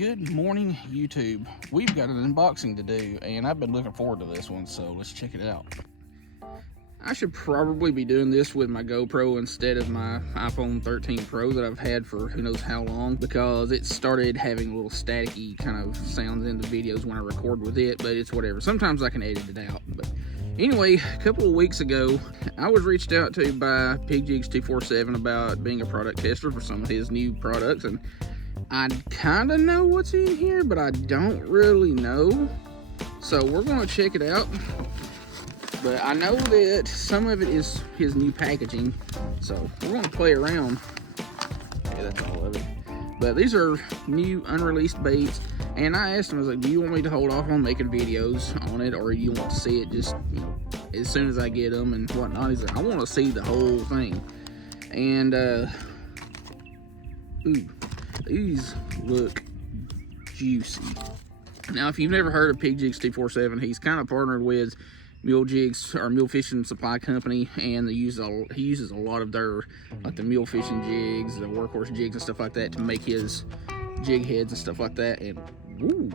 Good morning, YouTube. We've got an unboxing to do, and I've been looking forward to this one, so let's check it out. I should probably be doing this with my GoPro instead of my iPhone 13 Pro that I've had for who knows how long, because it started having little staticky kind of sounds in the videos when I record with it, but it's whatever. Sometimes I can edit it out. But anyway, a couple of weeks ago, I was reached out to by PigJigs247 about being a product tester for some of his new products, and I kind of know what's in here, but I don't really know. So we're going to check it out. But I know that some of it is his new packaging, so we're going to play around. Yeah, that's all of it. But these are new unreleased baits, and I asked him, I was like, do you want me to hold off on making videos on it, or you want to see it just, you know, as soon as I get them and whatnot? He's like, I want to see the whole thing. And, ooh, these look juicy. Now, if you've never heard of PigJigs247, he's kind of partnered with Mule Jigs, or Mule Fishing Supply Company, and he uses a lot of their, like the mule fishing jigs, the workhorse jigs and stuff like that to make his jig heads and stuff like that. And ooh,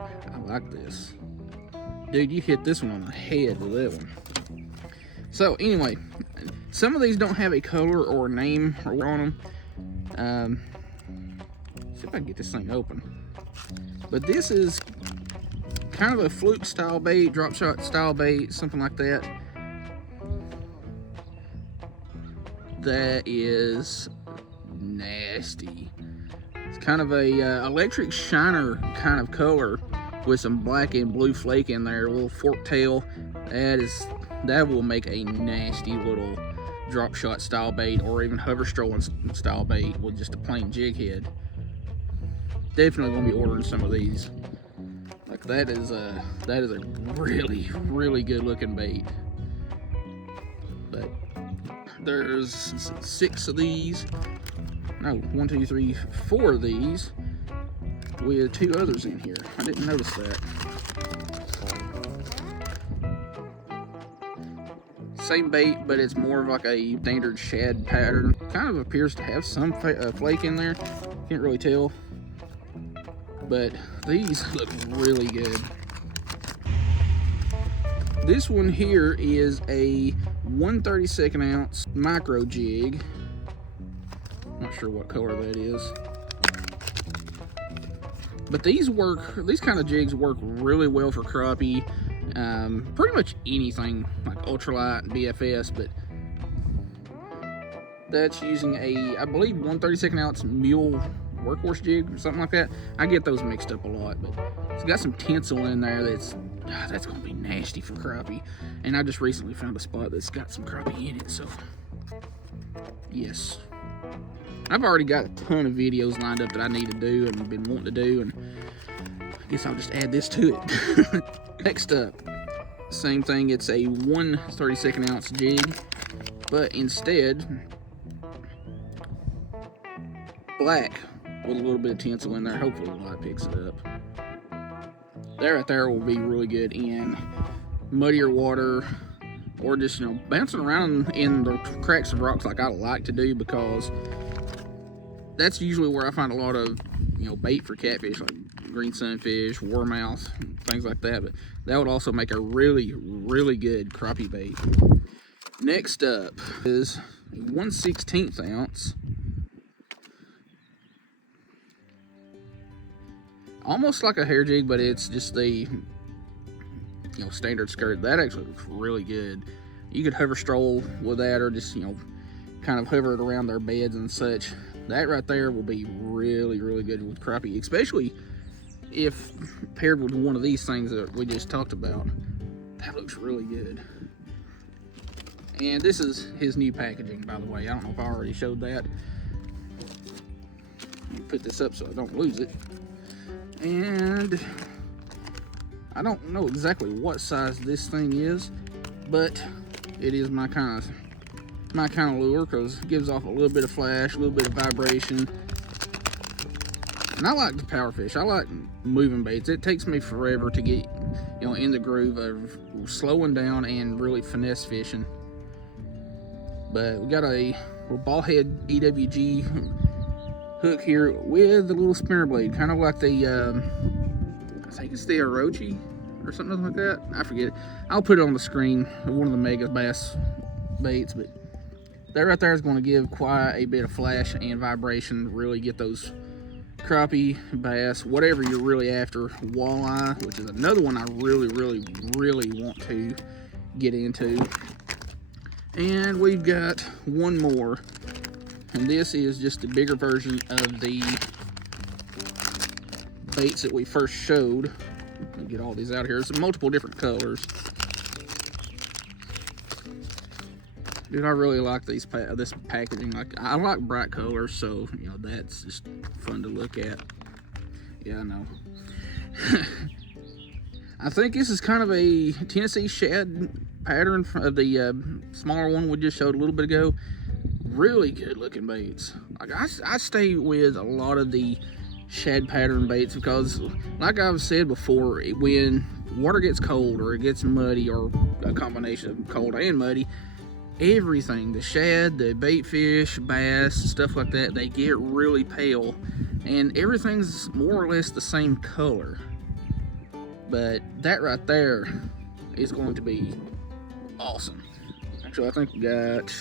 I like this. Dude, you hit this one on the head with that one. So anyway, some of these don't have a color or a name on them. See if I can get this thing open. But this is kind of a fluke style bait, drop shot style bait, something like that. That is nasty. It's kind of a electric shiner kind of color with some black and blue flake in there, a little fork tail. That will make a nasty little drop shot style bait, or even hover strolling style bait with just a plain jig head. Definitely gonna be ordering some of these. Like that is a really, really good looking bait. But there's 6 of these. No, 1, 2, 3, 4 of these with 2 others in here. I didn't notice that. Same bait, but it's more of like a standard shad pattern. Kind of appears to have some flake in there. Can't really tell. But these look really good. This one here is a 1/32 ounce micro jig. Not sure what color that is. But these kind of jigs work really well for crappie. Pretty much anything like ultralight and BFS, but that's using a, I believe, 1/32 ounce mule workhorse jig or something like that. I get those mixed up a lot, but it's got some tinsel in there that's gonna be nasty for crappie. And I just recently found a spot that's got some crappie in it, so yes. I've already got a ton of videos lined up that I need to do and been wanting to do, and I guess I'll just add this to it. Next up, same thing, it's a 1/32 ounce jig, but instead black with a little bit of tinsel in there. Hopefully the light picks it up. That right there will be really good in muddier water, or just, you know, bouncing around in the cracks of rocks like I like to do, because that's usually where I find a lot of, you know, bait for catfish, like green sunfish, warmouth, things like that. But that would also make a really, really good crappie bait. Next up is a 1/16 ounce. Almost like a hair jig, but it's just the, you know, standard skirt. That actually looks really good. You could hover stroll with that, or just, you know, kind of hover it around their beds and such. That right there will be really, really good with crappie, especially if paired with one of these things that we just talked about. That looks really good. And this is his new packaging, by the way. I don't know if I already showed that. Let me put this up so I don't lose it. And I don't know exactly what size this thing is, but it is my kind of lure, because it gives off a little bit of flash, a little bit of vibration. And I like to power fish. I like moving baits. It takes me forever to get, you know, in the groove of slowing down and really finesse fishing. But we got a ball head EWG hook here with the little spinner blade, kind of like the, I think it's the Orochi or something like that. I forget it. I'll put it on the screen, one of the mega bass baits, but that right there is going to give quite a bit of flash and vibration to really get those crappie, bass, whatever you're really after, walleye, which is another one I really want to get into. And we've got one more, and this is just a bigger version of the baits that we first showed. Let me get all these out here. There's multiple different colors. Dude, I really like these this packaging. Like, I like bright colors, so you know that's just fun to look at. Yeah, I know. I think this is kind of a Tennessee shad pattern of the smaller one we just showed a little bit ago. Really good looking baits. Like I stay with a lot of the shad pattern baits because, like I've said before, when water gets cold or it gets muddy, or a combination of cold and muddy, everything, the shad, the bait fish, bass, stuff like that, they get really pale, and everything's more or less the same color. But that right there is going to be awesome. Actually, I think we got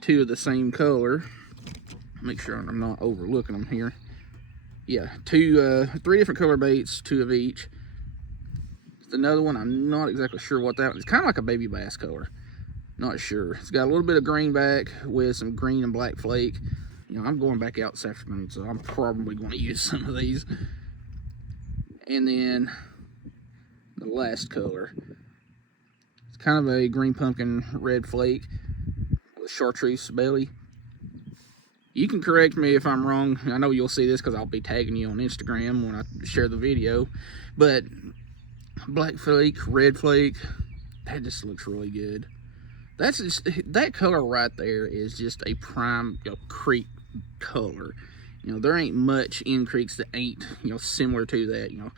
two of the same color. Make sure I'm not overlooking them here. Yeah, three different color baits, two of each. It's another one, I'm not exactly sure what that one is. It's kind of like a baby bass color. Not sure. It's got a little bit of greenback with some green and black flake. You know, I'm going back out this afternoon, so I'm probably going to use some of these. And then the last color. It's kind of a green pumpkin red flake with chartreuse belly. You can correct me if I'm wrong. I know you'll see this because I'll be tagging you on Instagram when I share the video. But black flake, red flake, that just looks really good. That's just, that color right there is just a prime, you know, creek color. You know, there ain't much in creeks that ain't, you know, similar to that. You know,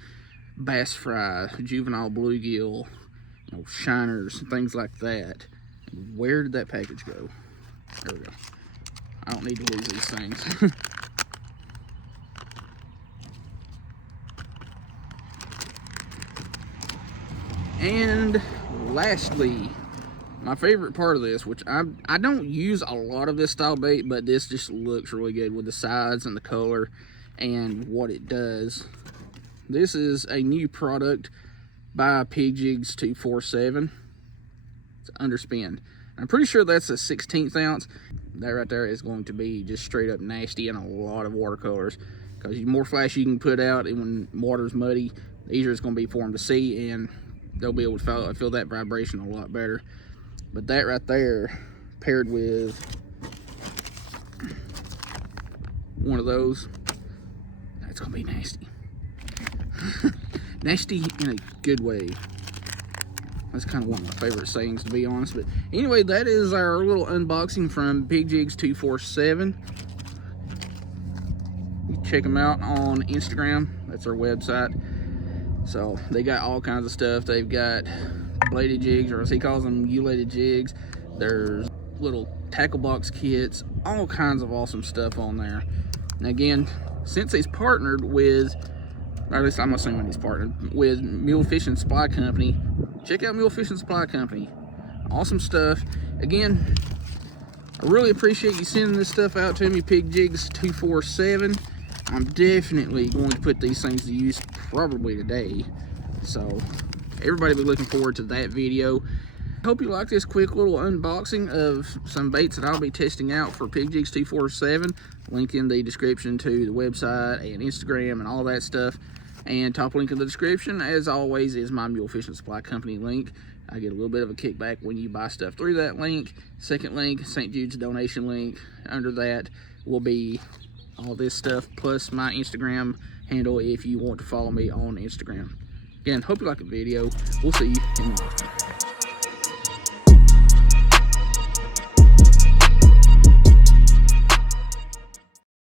bass fry, juvenile bluegill, you know, shiners, things like that. Where did that package go? There we go. I don't need to lose these things. And lastly, my favorite part of this, which I don't use a lot of this style bait, but this just looks really good with the size and the color and what it does. This is a new product by PigJigs247. It's underspin. I'm pretty sure that's a 1/16 ounce. That right there is going to be just straight up nasty in a lot of watercolors, because the more flash you can put out, and when water's muddy, the easier it's going to be for them to see, and they'll be able to feel that vibration a lot better. But that right there, paired with one of those, that's gonna be nasty. Nasty in a good way. That's kind of one of my favorite sayings, to be honest. But anyway, that is our little unboxing from PigJigs247. Check them out on Instagram. That's our website. So they got all kinds of stuff. They've got bladed jigs, or as he calls them, ulated jigs. There's little tackle box kits, all kinds of awesome stuff on there. And again, since he's partnered with, or at least I'm assuming he's partnered with Mule Fishing Supply Company, check out Mule Fishing Supply Company. Awesome stuff. Again, I really appreciate you sending this stuff out to me, PigJigs247. I'm definitely going to put these things to use probably today. So everybody be looking forward to that video. Hope you like this quick little unboxing of some baits that I'll be testing out for PigJigs247. Link in the description to the website and Instagram and all that stuff. And top link in the description, as always, is my Mule Fishing Supply Company link. I get a little bit of a kickback when you buy stuff through that link. Second link, St. Jude's donation link. Under that will be all this stuff, plus my Instagram handle if you want to follow me on Instagram. Again, hope you like the video. We'll see you in the next one.